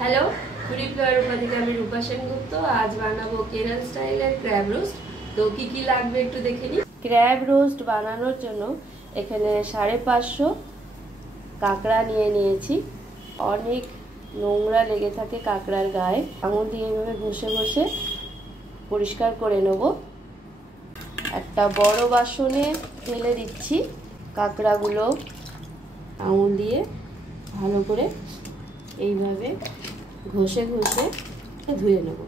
Hello good থেকে আমি রূপা সেনগুপ্ত। আজ বানাবো কেরল স্টাইলের ক্র্যাব রোস্ট। তো কি লাগবে একটু দেখে নিই। ক্র্যাব রোস্ট বানানোর জন্য এখানে 550 কাঁকড়া নিয়ে নিয়েছি। অনেক নোংরা লেগে থাকে কাঁকড়ার গায়ে, আঙুল দিয়ে এভাবে ঘষে ঘষে পরিষ্কার করে নেব। একটা বড় বাসনে ঢেলে দিচ্ছি কাঁকড়াগুলো, আঙুল দিয়ে ভালো করে এইভাবে ঘষে ঘষে ধুয়ে নেব।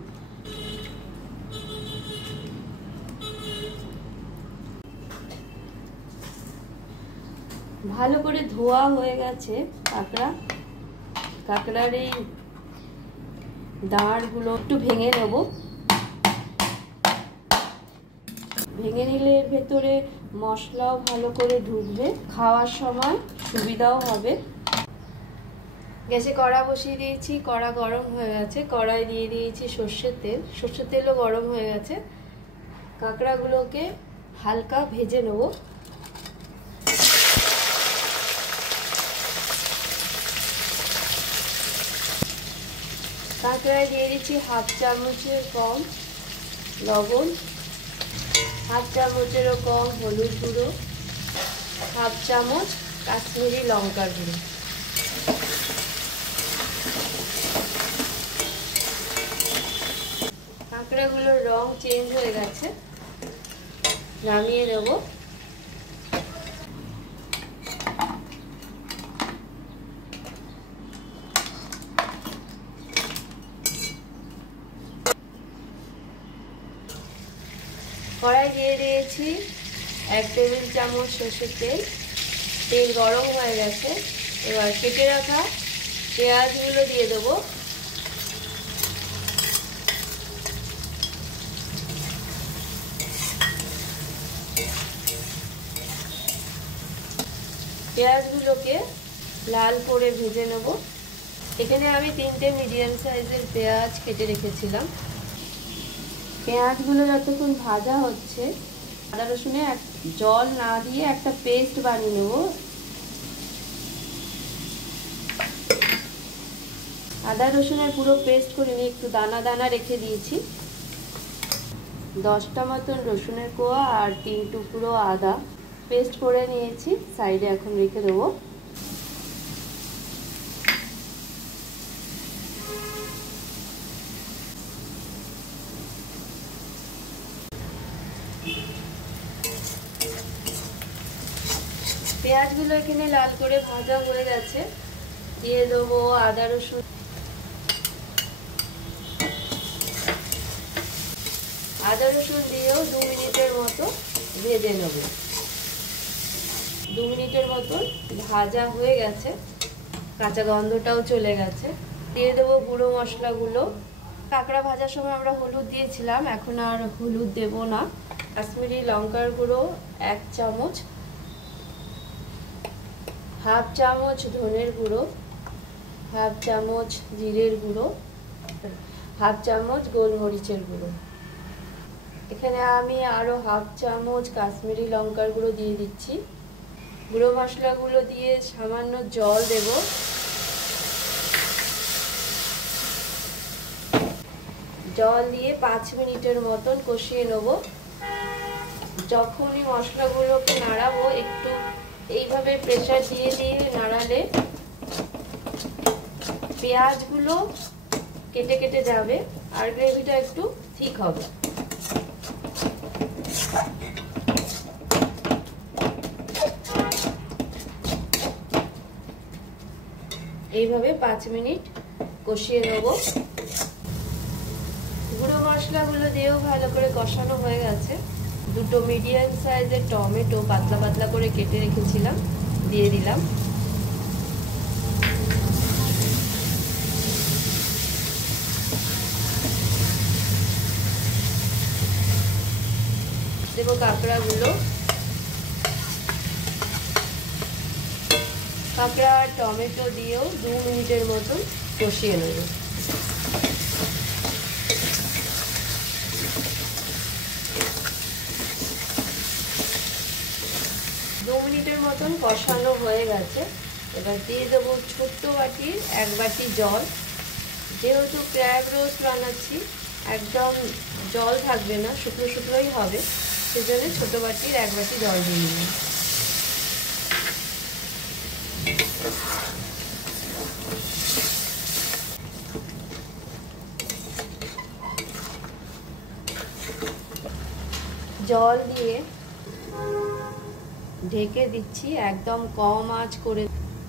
ভালো করে ধোয়া হয়ে গেছে কাঁকড়ার এই দাঁড়গুলো একটু ভেঙে নেব। ভেঙে নিলে এর ভেতরে মশলাও ভালো করে ঢুকবে, খাওয়ার সময় সুবিধাও হবে। গ্যাসে কড়া বসিয়ে দিয়েছি, কড়া গরম হয়ে গেছে। কড়াই দিয়ে দিয়েছি সর্ষের তেলও গরম হয়ে গেছে। কাঁকড়াগুলোকে হালকা ভেজে নেব। কাঁকড়ায় দিয়ে দিচ্ছি 1/2 চামচের কম লবণ, 1/2 চামচেরও কম হলুদ গুঁড়ো, 1/2 চামচ কাশ্মীরি লঙ্কার গুঁড়ো। কাঁকড়াগুলোর রং চেঞ্জ হয়ে গেছে, নামিয়ে দেব। কড়াই দিয়ে দিয়েছি 1 টেবিল চামচ সরষের তেল। তেল গরম হয়ে গেছে। এবার কেটে রাখা পেঁয়াজগুলো দিয়ে দেবো। পেঁয়াজগুলোকে লাল করে ভেজে নেব। এখানে আমি 3টে মিডিয়াম সাইজের পেঁয়াজ কেটে রেখেছিলাম। পেঁয়াজগুলো যতক্ষণ ভাজা হচ্ছে, আদা রসুনে জল না দিয়ে একটা পেস্ট বানিয়ে নেব। আদা রসুনের পুরো পেস্ট করে নিয়ে একটু দানা দানা রেখে দিয়েছি। 10টা মতন রসুনের কোয়া আর 3 টুকরো আদা পেস্ট করে নিয়েছি, সাইডে এখন রেখে দেবো। পেঁয়াজগুলো এখানে লাল করে ভাজা হয়ে গেছে। দিয়ে দেবো আদা রসুন। আদা রসুন দিয়েও 2 মিনিটের মতো ভেজে নেব। 2 মিনিটের মতন ভাজা হয়ে গেছে, কাঁচা গন্ধটাও চলে গেছে। দিয়ে দেবো গুঁড়ো মশলাগুলো। কাঁকড়া ভাজার সময় আমরা হলুদ দিয়েছিলাম, এখন আর হলুদ দেব না। কাশ্মীরি লঙ্কার গুঁড়ো 1 চামচ, 1/2 চামচ ধনের গুঁড়ো, 1/2 চামচ জিরের গুঁড়ো, 1/2 চামচ গোলমরিচের গুঁড়ো। এখানে আমি আরও 1/2 চামচ কাশ্মীরি লঙ্কার গুঁড়ো দিয়ে দিচ্ছি। গুঁড়ো মশলাগুলো দিয়ে সামান্য জল দেব। জল দিয়ে 5 মিনিটের মতন কষিয়ে নেব। যখনই মশলাগুলোকে নাড়াবো, একটু এইভাবে প্রেসার দিয়ে দিয়ে নাড়ালে পেঁয়াজগুলো কেটে কেটে যাবে আর গ্রেভিটা একটু ঠিক হবে। এইভাবে 5 মিনিট কষিয়ে নেব। গুঁড়ো মশলাগুলো দিয়েও ভালো করে কষানো হয়ে গেছে। 2টো মিডিয়াম সাইজের টমেটো পাতলা পাতলা করে কেটে রেখেছিলাম, দিয়ে দিলাম। দেবো কাঁকড়াগুলো। কাঁকড়া আর টমেটো দিয়েও 2 মিনিটের মতন কষিয়ে নেব। 2 মিনিটের মতন কষানো হয়ে গেছে। এবার দিয়ে দেবো ছোট্ট বাটির 1 বাটি জল। যেহেতু ক্র্যাব রোস্ট বানাচ্ছি একদম জল থাকবে না, শুকনো শুকনোই হবে, সেজন্য ছোট বাটির 1 বাটি জল দিয়ে নিলাম। জল দিয়ে ঢেকে দিচ্ছি, একদম কম আঁচ করে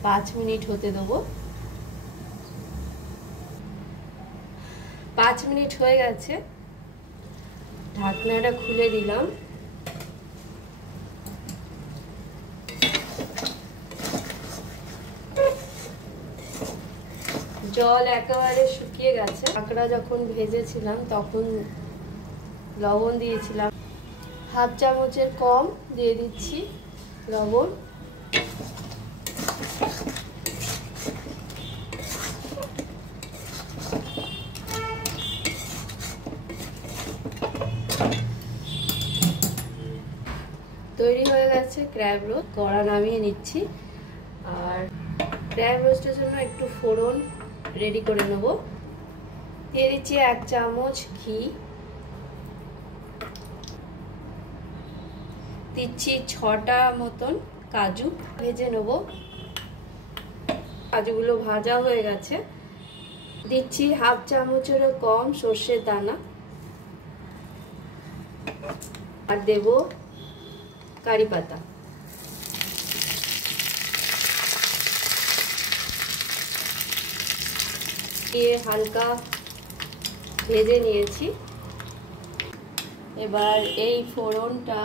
5 মিনিট হতে দেবো। 5 মিনিট হয়ে গেছে, ঢাকনাটা খুলে দিলাম। জল একেবারে শুকিয়ে গেছে। কাঁকড়া যখন ভেজেছিলাম তখন লবণ দিয়েছিলাম, 1/2 চামচের কম দিয়ে দিচ্ছি লবণ। তৈরি হয়ে গেছে ক্র্যাব রোস্ট, কড়া নামিয়ে নিচ্ছি। আর ক্র্যাব রোস্টের জন্য একটু ফোড়ন রেডি করে নেব। দিয়ে দিচ্ছি 1 চামচ ঘি, দিচ্ছি 6টা মতন কাজু, ভেজে নেব। কাজুগুলো ভাজা হয়ে গেছে। দিচ্ছি 1/2 চামচেরও কম সর্ষের দানা, আর দেব কারি পাতা। দিয়ে হালকা ভেজে নিয়েছি। এবার এই ফোড়নটা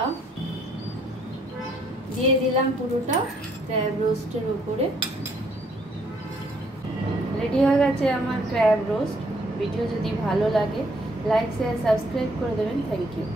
দিয়ে দিলাম পুরোটা ক্র্যাব রোস্টের উপরে। রেডি হয়ে গেছে আমার ক্র্যাব রোস্ট। ভিডিও যদি ভালো লাগে লাইক শেয়ার সাবস্ক্রাইব করে দেবেন। Thank you.